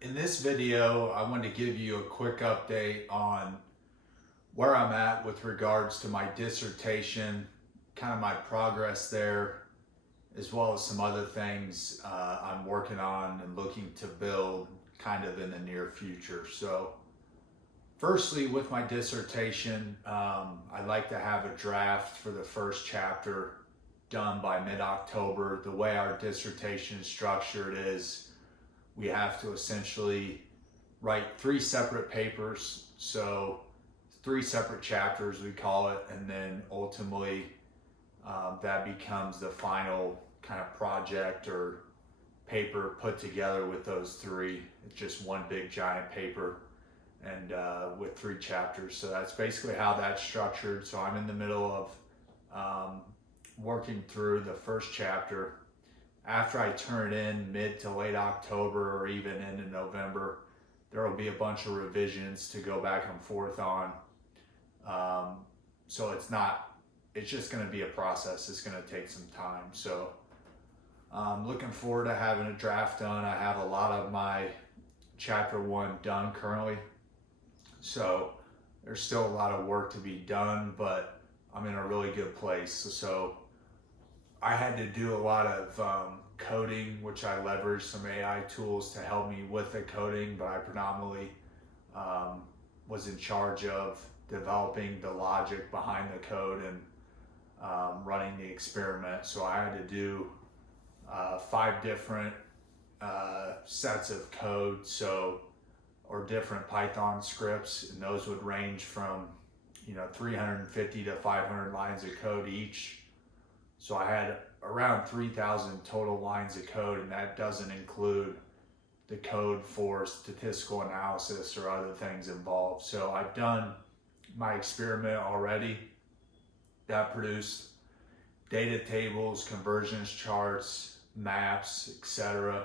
In this video, I want to give you a quick update on where I'm at with regards to my dissertation, kind of my progress there, as well as some other things I'm working on and looking to build kind of in the near future. So firstly, with my dissertation, I'd like to have a draft for the first chapter done by mid-October. The way our dissertation is structured is we have to essentially write 3 separate papers, so 3 separate chapters we call it, and then ultimately that becomes the final kind of project or paper put together with those 3. It's just one big giant paper and with 3 chapters. So that's basically how that's structured. So I'm in the middle of working through the first chapter. After I turn it in mid to late October or even into November, there will be a bunch of revisions to go back and forth on. So it's just going to be a process. It's going to take some time. So I'm looking forward to having a draft done. I have a lot of my chapter 1 done currently. So there's still a lot of work to be done, but I'm in a really good place. So I had to do a lot of coding, which I leveraged some AI tools to help me with the coding, but I predominantly was in charge of developing the logic behind the code and running the experiment. So I had to do 5 different sets of code, or different Python scripts, and those would range from 350 to 500 lines of code each. So I had around 3,000 total lines of code, and that doesn't include the code for statistical analysis or other things involved. So I've done my experiment already. That produced data tables, convergence charts, maps, etc.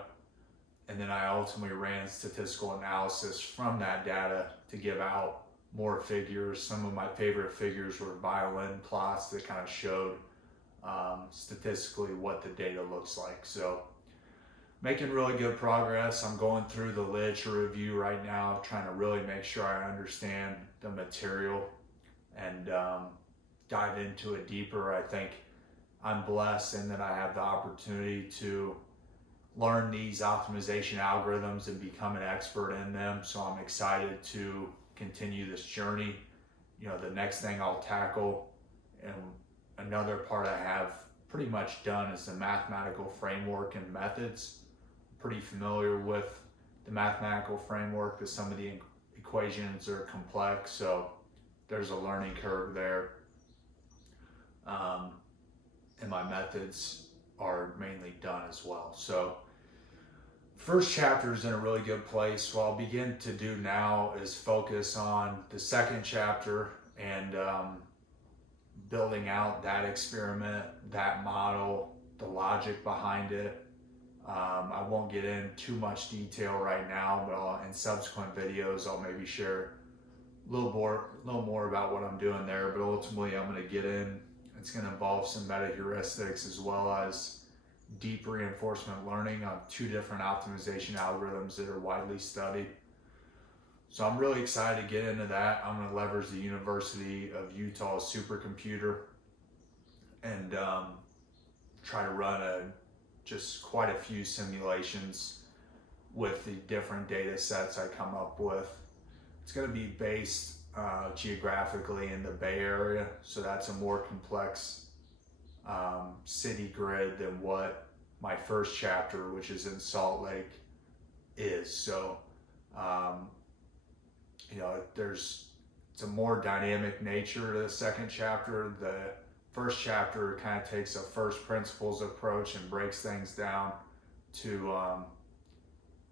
And then I ultimately ran statistical analysis from that data to give out more figures. Some of my favorite figures were violin plots that kind of showed statistically what the data looks like. So making really good progress. I'm going through the literature review right now, trying to really make sure I understand the material and dive into it deeper. I think I'm blessed in that I have the opportunity to learn these optimization algorithms and become an expert in them. So I'm excited to continue this journey. The next thing I'll tackle, and another part I have pretty much done, is the mathematical framework and methods. I'm pretty familiar with the mathematical framework because some of the equations are complex, so there's a learning curve there. And my methods are mainly done as well. So first chapter is in a really good place. What I'll begin to do now is focus on the second chapter and building out that experiment, that model, the logic behind it. I won't get in too much detail right now, but in subsequent videos I'll maybe share a little more about what I'm doing there. But ultimately I'm going to get in. It's going to involve some meta heuristics as well as deep reinforcement learning on 2 different optimization algorithms that are widely studied. So I'm really excited to get into that. I'm going to leverage the University of Utah supercomputer and try to run just quite a few simulations with the different data sets I come up with. It's going to be based geographically in the Bay Area, so that's a more complex city grid than what my first chapter, which is in Salt Lake, is. So it's a more dynamic nature to the second chapter. The first chapter kind of takes a first principles approach and breaks things down to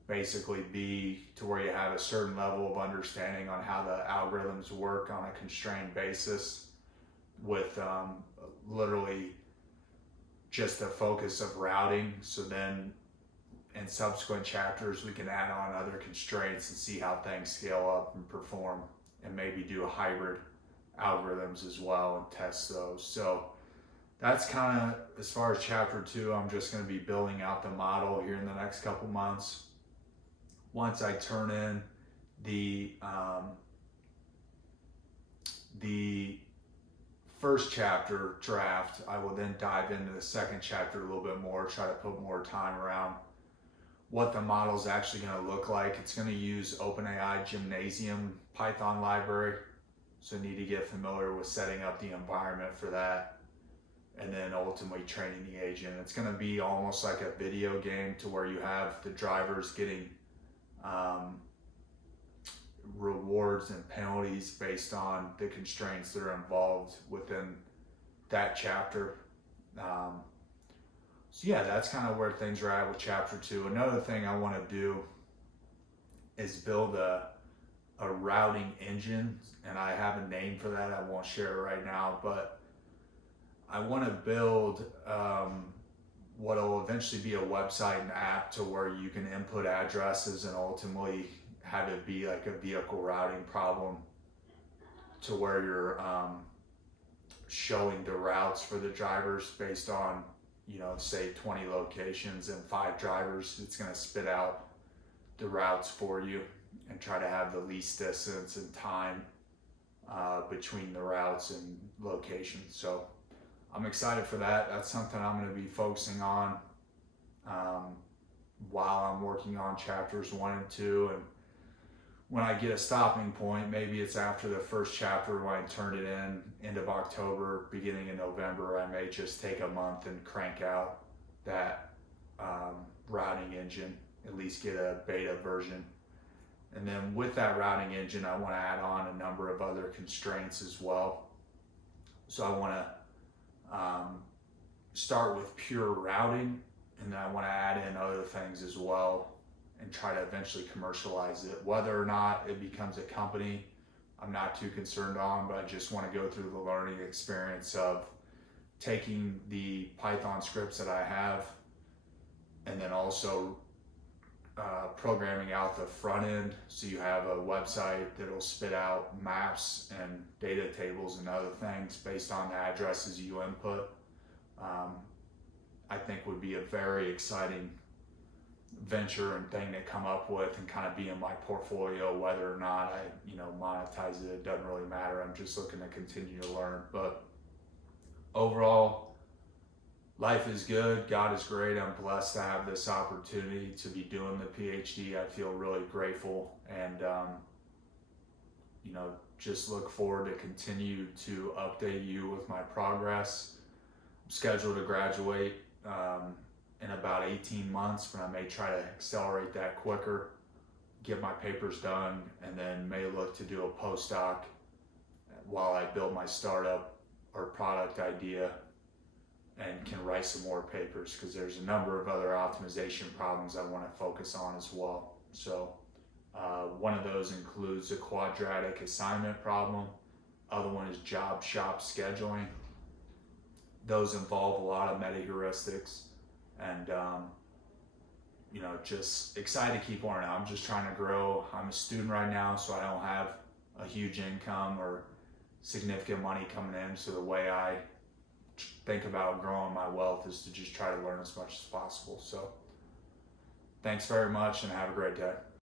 basically be to where you have a certain level of understanding on how the algorithms work on a constrained basis, with literally just a focus of routing. So then in subsequent chapters we can add on other constraints and see how things scale up and perform, and maybe do a hybrid algorithms as well and test those. So that's kind of as far as chapter 2. I'm just going to be building out the model here in the next couple months. once I turn in the first chapter draft, I will then dive into the second chapter a little bit more, try to put more time around what the model is actually going to look like. It's going to use OpenAI Gymnasium Python library, so you need to get familiar with setting up the environment for that, and then ultimately training the agent. It's going to be almost like a video game, to where you have the drivers getting rewards and penalties based on the constraints that are involved within that chapter. So yeah, that's kind of where things are at with chapter 2. Another thing I want to do is build a routing engine, and I have a name for that. I won't share it right now, but I want to build what will eventually be a website and app, to where you can input addresses and ultimately have it be like a vehicle routing problem, to where you're showing the routes for the drivers based on, say 20 locations and 5 drivers. It's going to spit out the routes for you and try to have the least distance and time between the routes and locations. So I'm excited for that. That's something I'm going to be focusing on while I'm working on chapters 1 and 2. And when I get a stopping point, maybe it's after the first chapter, when I turn it in end of October, beginning of November, I may just take a month and crank out that routing engine, at least get a beta version. And then with that routing engine, I want to add on a number of other constraints as well. So I want to start with pure routing, and then I want to add in other things as well, and try to eventually commercialize it. Whether or not it becomes a company, I'm not too concerned on, but I just want to go through the learning experience of taking the Python scripts that I have, and then also programming out the front end, so you have a website that'll spit out maps and data tables and other things based on the addresses you input. I think would be a very exciting venture and thing to come up with and kind of be in my portfolio. Whether or not I monetize it doesn't really matter. I'm just looking to continue to learn. But overall, life is good. God is great. I'm blessed to have this opportunity to be doing the PhD. I feel really grateful, and just look forward to continue to update you with my progress. I'm scheduled to graduate in about 18 months, but I may try to accelerate that quicker, get my papers done, and then may look to do a postdoc while I build my startup or product idea, and can write some more papers, because there's a number of other optimization problems I want to focus on as well. So one of those includes a quadratic assignment problem. Other one is job shop scheduling. Those involve a lot of meta heuristics, and just excited to keep learning. I'm just trying to grow. I'm a student right now, so I don't have a huge income or significant money coming in. So the way I think about growing my wealth is to just try to learn as much as possible. So thanks very much, and have a great day.